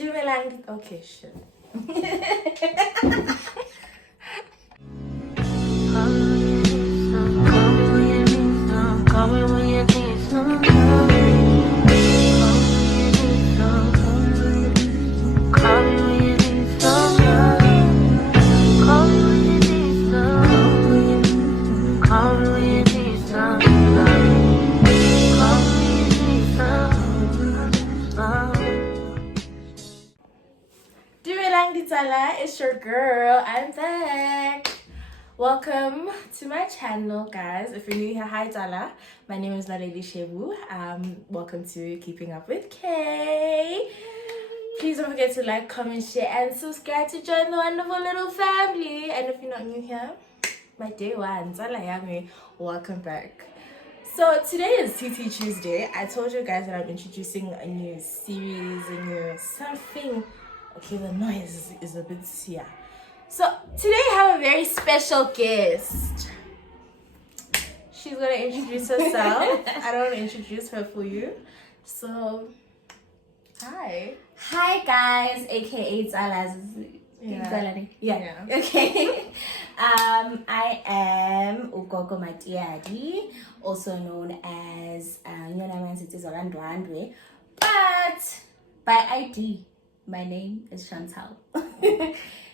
Dumelang. Okay, shit. Dumelang tsala, it's your girl. I'm back. Welcome to my channel, guys. If you're new here, hi tsala. My name is Naledi Shebu. Welcome to Keeping Up with Kay. Please don't forget to like, comment, share, and subscribe to join the wonderful little family. And if you're not new here, my day one, tsala yami, welcome back. So today is TT Tuesday. I told you guys that I'm introducing a new series, a new something. Okay, the noise is a bit here. So today I have a very special guest. She's gonna introduce herself. I don't want to introduce her for you. So, hi. Hi guys, aka Tsala's. Yeah. Okay. I am Ugogo Matiadi, also known as Nyona, but by ID, my name is Chantal.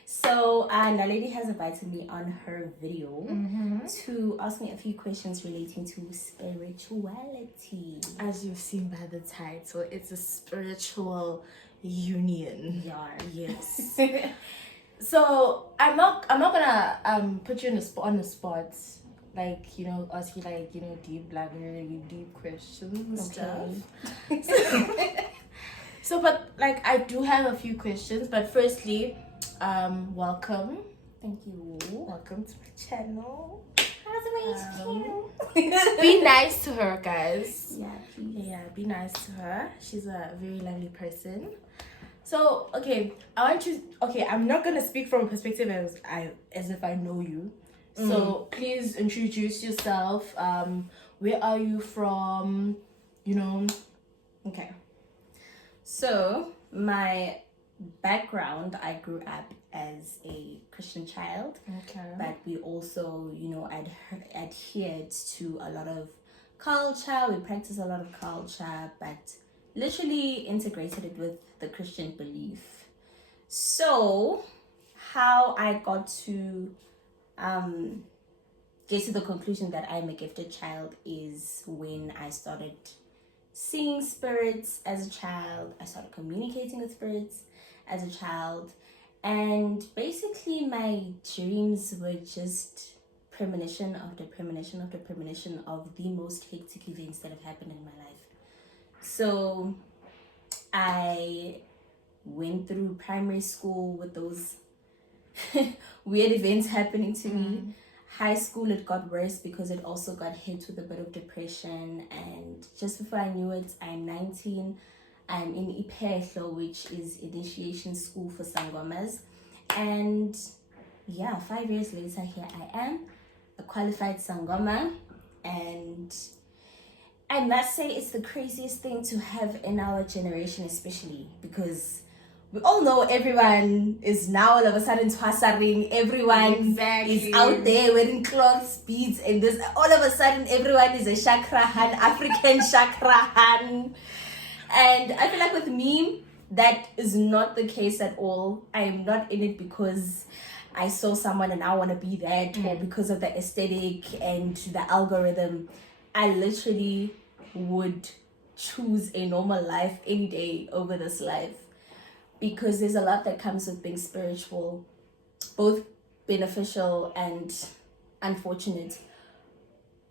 So Naledi has invited me on her video to ask me a few questions relating to spirituality. As you've seen by the title, it's a spiritual union. Yeah. Yes. So I'm not gonna put you on the spot, like, you know, ask you like, you know, really deep questions and stuff. So but like I do have a few questions, but firstly, welcome. Thank you. Welcome to my channel. How's it Be nice to her, guys. Yeah, please. Yeah, be nice to her. She's a very lovely person. So, okay, I'm not gonna speak from a perspective as if I know you. So please introduce yourself. Where are you from? You know. Okay. So, my background, I grew up as a Christian child. Okay. But we also, you know, adhered to a lot of culture. We practice a lot of culture, but literally integrated it with the Christian belief. So, how I got to get to the conclusion that I'm a gifted child is when I started seeing spirits as a child. I started communicating with spirits as a child. And basically my dreams were just premonition after premonition after premonition of the most hectic events that have happened in my life. So I went through primary school with those weird events happening to me. High school, it got worse because it also got hit with a bit of depression. And just before I knew it, I'm 19. I'm in Ipehlo, which is initiation school for Sangomas. And yeah, 5 years later, here I am, a qualified Sangoma. And I must say it's the craziest thing to have in our generation, especially because we all know everyone is now all of a sudden twasaring. Everyone is out there wearing clothes, beads, and this. All of a sudden, everyone is a chakrahan, African chakrahan. And I feel like with me, that is not the case at all. I am not in it because I saw someone and I want to be that, or because of the aesthetic and the algorithm. I literally would choose a normal life any day over this life, because there's a lot that comes with being spiritual, both beneficial and unfortunate.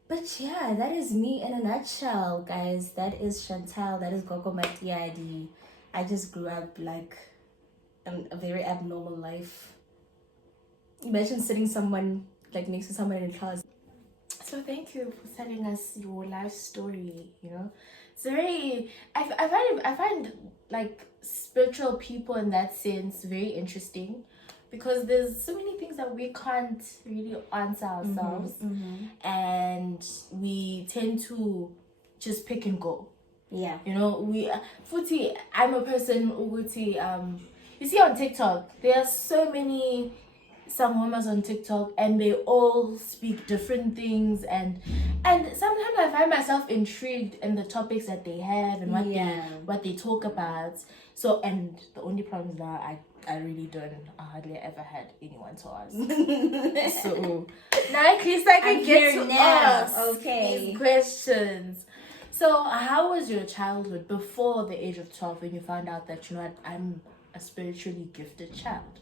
But yeah, that is me in a nutshell, guys. That is Chantal. That is Gogo Matiadi. I just grew up like a very abnormal life. Imagine sitting someone like next to someone in class. So thank you for telling us your life story. You know, it's very. I find like spiritual people in that sense very interesting, because there's so many things that we can't really answer ourselves, and we tend to just pick and go. Yeah. You know, Futi, I'm a person, Uguti, you see on TikTok, there are so many sangomas on TikTok, and they all speak different things, and sometimes I find myself intrigued in the topics that they have and what they talk about. So, and the only problem is now I really don't. I hardly ever had anyone to ask. So now at least I can get to ask these questions. So, how was your childhood before the age of 12 when you found out that, you know what, I'm a spiritually gifted child?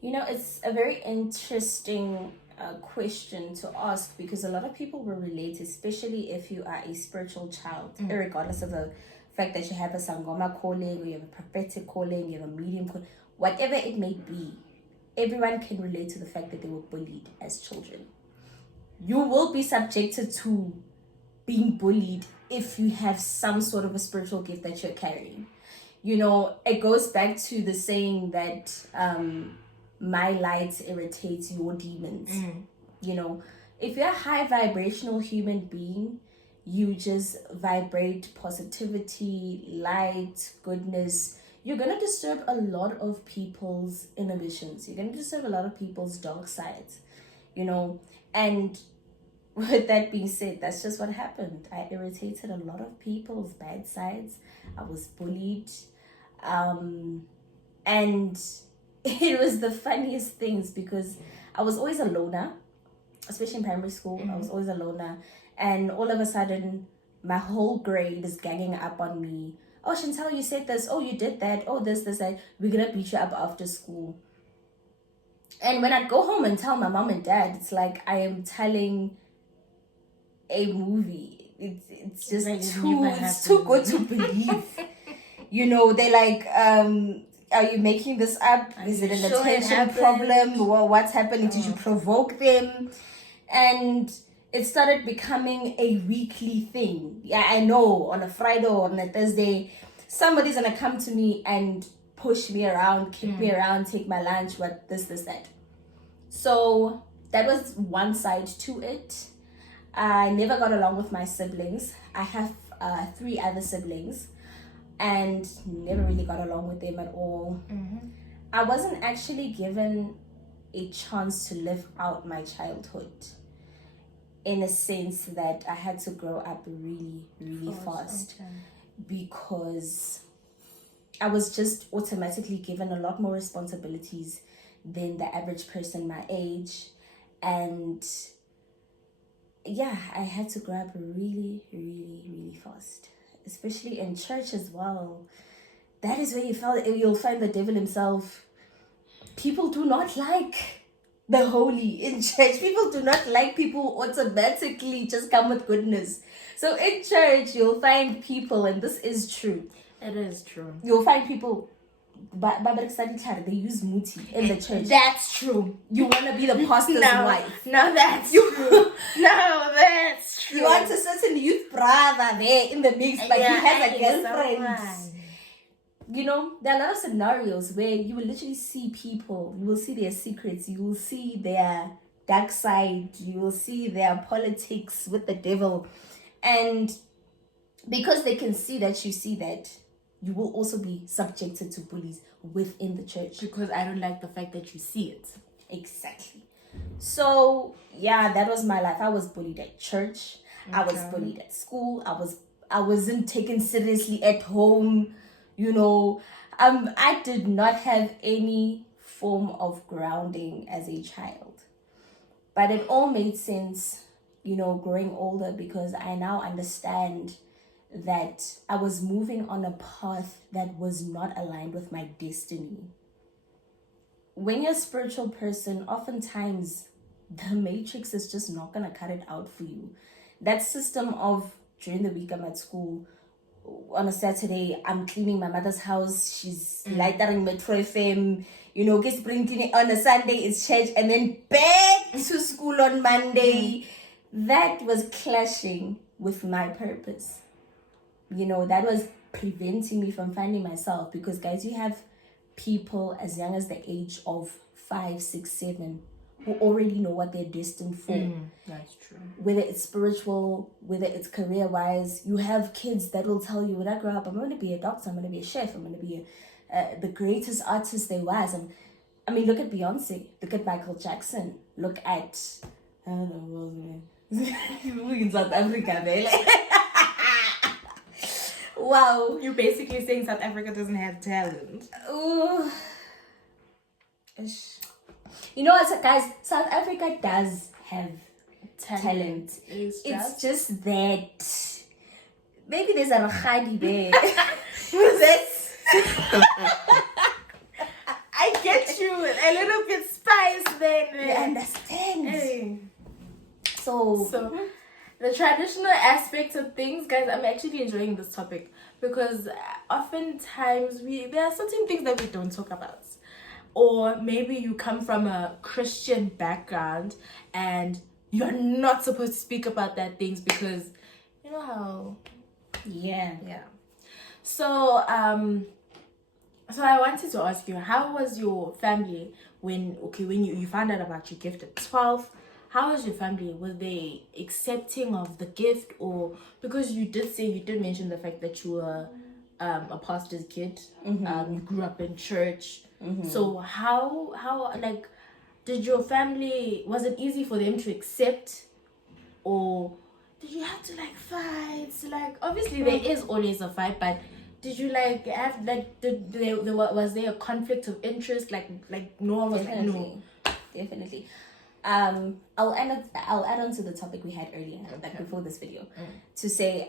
You know, it's a very interesting question to ask, because a lot of people will relate, especially if you are a spiritual child, regardless of the fact that you have a sangoma calling, or you have a prophetic calling, you have a medium calling, whatever it may be. Everyone can relate to the fact that they were bullied as children. You will be subjected to being bullied if you have some sort of a spiritual gift that you're carrying. You know, it goes back to the saying that my light irritates your demons. You know, if you're a high vibrational human being, you just vibrate positivity, light, goodness. You're going to disturb a lot of people's inhibitions. You're going to disturb a lot of people's dark sides, you know. And with that being said, that's just what happened. I irritated a lot of people's bad sides. I was bullied. And it was the funniest things, because I was always a loner, especially in primary school. I was always a loner. And all of a sudden, my whole grade is ganging up on me. Oh, Chantal, you said this. Oh, you did that. Oh, this, that. We're going to beat you up after school. And when I'd go home and tell my mom and dad, it's like I am telling a movie. It's just too good to believe. You know, they're like, are you making this up? Is it an attention problem? What's happening? Did you provoke them? And it started becoming a weekly thing. Yeah, I know, on a Friday or on a Thursday, somebody's gonna come to me and push me around, kick me around, take my lunch, what this, that. So that was one side to it. I never got along with my siblings. I have 3 other siblings, and never really got along with them at all. I wasn't actually given a chance to live out my childhood, in a sense that I had to grow up really, really fast. Because I was just automatically given a lot more responsibilities than the average person my age. And yeah, I had to grow up really, really, really fast, especially in church as well. That is where you'll find the devil himself. People do not like the holy in church. People do not like people who automatically just come with goodness. So in church, you'll find people, and this is true. It is true. You'll find people, they use muti in the church. That's true. You want to be the pastor's wife. No, that's true. No, that's true. You want a certain youth brother there in the mix, but he has a girlfriend. You know, there are a lot of scenarios where you will literally see people, you will see their secrets, you will see their dark side, you will see their politics with the devil. And because they can see that you see that, you will also be subjected to bullies within the church. Because I don't like the fact that you see it. Exactly. So, yeah, that was my life. I was bullied at church. Okay. I was bullied at school. I wasn't taken seriously at home. You know, I did not have any form of grounding as a child. But it all made sense, you know, growing older, because I now understand that I was moving on a path that was not aligned with my destiny. When you're a spiritual person, oftentimes the matrix is just not going to cut it out for you. That system of, during the week I'm at school, on a Saturday, I'm cleaning my mother's house. She's lightering Metro FM. You know, gets bringing on a Sunday, it's church, and then back to school on Monday. That was clashing with my purpose. You know, that was preventing me from finding myself. Because, guys, you have people as young as the age of 5, 6, 7 who already know what they're destined for. That's true. Whether it's spiritual, whether it's career-wise, you have kids that will tell you, when I grow up, I'm going to be a doctor, I'm going to be a chef, I'm going to be the greatest artist there was. I mean, look at Beyonce, look at Michael Jackson, look at, I don't know, in South Africa, man. Wow. You're basically saying South Africa doesn't have talent. Ooh. You know what, guys? South Africa does have talent. It's just that maybe there's a khadi there. I get you. A little bit spice then. You understand? Hey. So the traditional aspect of things, guys, I'm actually enjoying this topic because oftentimes there are certain things that we don't talk about. Or maybe you come from a Christian background and you're not supposed to speak about that things because you know how. Yeah. So so I wanted to ask you, how was your family when you found out about your gift at 12? How was your family? Were they accepting of the gift? Or because you did mention the fact that you were a pastor's kid, you grew up in church. So how like did your family, was it easy for them to accept, or did you have to like fight? Like obviously there is always a fight, but did you like have like was there a conflict of interest? Like no one was like no. Definitely. I'll add on to the topic we had earlier, like before this video, to say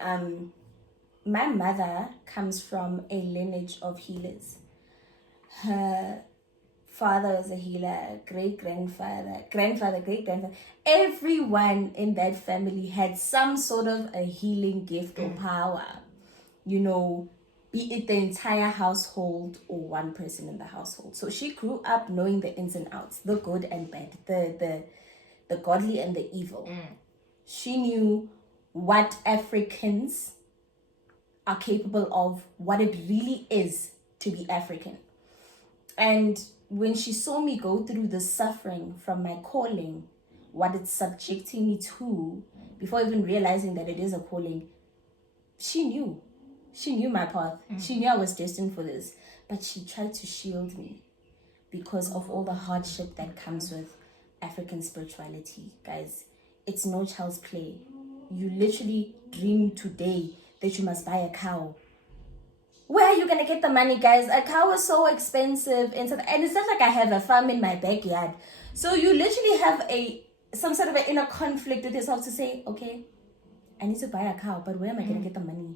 my mother comes from a lineage of healers. Her father was a healer, great-grandfather, great-grandfather. Everyone in that family had some sort of a healing gift or power, you know, be it the entire household or one person in the household. So she grew up knowing the ins and outs, the good and bad, the godly and the evil. She knew what Africans are capable of, what it really is to be African. And when she saw me go through the suffering from my calling, what it's subjecting me to, before even realizing that it is a calling, she knew my path. She knew I was destined for this, but she tried to shield me because of all the hardship that comes with African spirituality. Guys, it's no child's play. You literally dream today that you must buy a cow. Where are you gonna get the money, guys? A cow is so expensive, and it's not like I have a farm in my backyard. So you literally have some sort of an inner conflict with yourself to say, okay, I need to buy a cow, but where am I gonna get the money?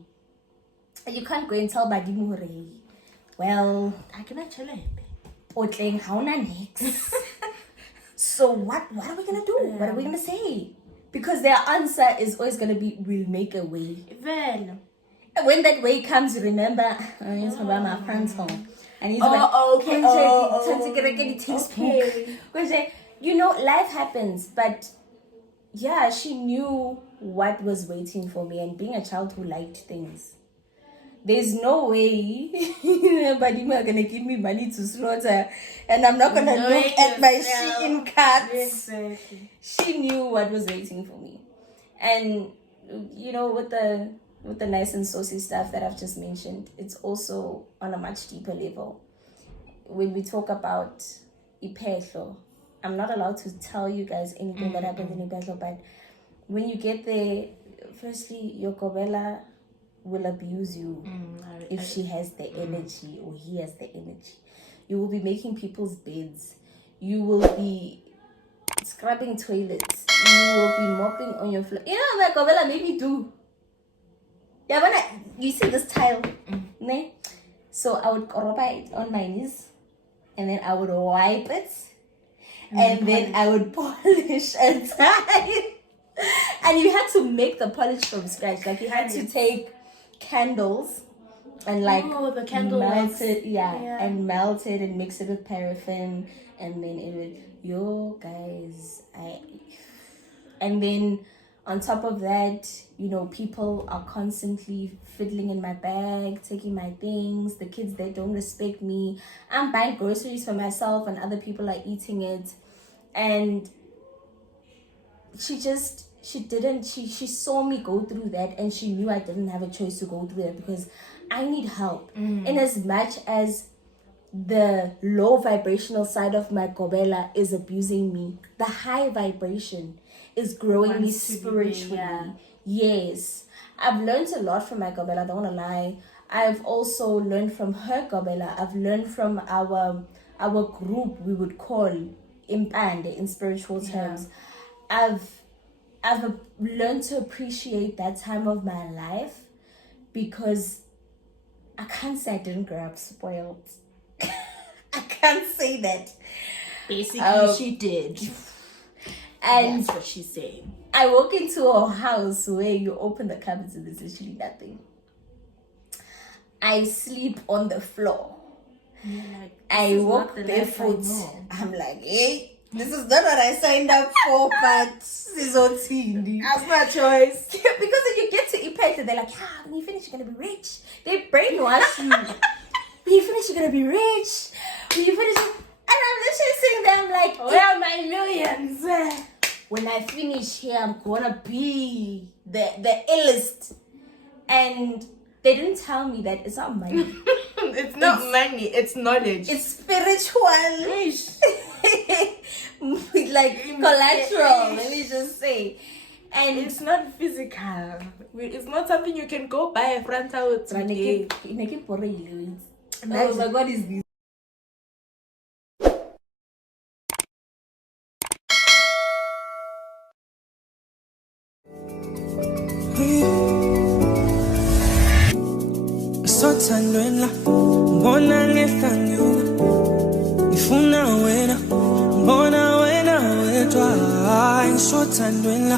You can't go and tell Badimure, well, I cannot tell it. Next. So what are we gonna do? Yeah. What are we gonna say? Because their answer is always gonna be, we'll make a way. Well, when that way comes, remember, I need to buy my friend's home. I need to okay. You know, life happens, but yeah, she knew what was waiting for me, and being a child who liked things. There's no way nobody are gonna give me money to slaughter, and I'm not gonna look at my Shein cards. Exactly. She knew what was waiting for me, and you know, with the nice and saucy stuff that I've just mentioned, it's also on a much deeper level. When we talk about Ipehlo, I'm not allowed to tell you guys anything that happens in Ipehlo, but when you get there, firstly, your Kobela will abuse you if she has the energy or he has the energy. You will be making people's beds. You will be scrubbing toilets. You will be mopping on your floor. You know what my Kobela made me do? Yeah, when you see this tile, ne? So I would koroba it on my knees, and then I would wipe it, and then I would polish and tie. And you had to make the polish from scratch. Like you had to take candles and like the candle melt it, and melt it and mix it with paraffin, and then it would and then on top of that, you know, people are constantly fiddling in my bag, taking my things. The kids, they don't respect me. I'm buying groceries for myself and other people are eating it. And she saw me go through that, and she knew I didn't have a choice to go through that because I need help. In as much as the low vibrational side of my gobela is abusing me, the high vibration is growing me spiritually. Yes, I've learned a lot from my gobela, I don't want to lie. I've also learned from her gobela. I've learned from our group, we would call impande in spiritual terms. I've learned to appreciate that time of my life because I can't say I didn't grow up spoiled. I can't say that. Basically, she did. And that's what she's saying. I walk into a house where you open the cupboards and there's literally nothing. I sleep on the floor. Like, I walk barefoot. I'm like, hey, this is not what I signed up for, but this is OT. That's my choice. Because if you get to Ipete, they're like, when you finish, you're going to be rich. They brainwash you. When you finish, you're going to be rich. When you finish, and I'm literally sitting there, I'm like, where are my millions? When I finish here, I'm going to be the illest. And they didn't tell me that it's not money. It's not money, it's knowledge. It's spiritual. Like collateral, let me just say. And it's not physical. It's not something you can go buy a frontal today. I was like, what is this? Sothandweni ngibona ngehlanyuka ngifuna wena ngibona wena wedwa hayi sothandweni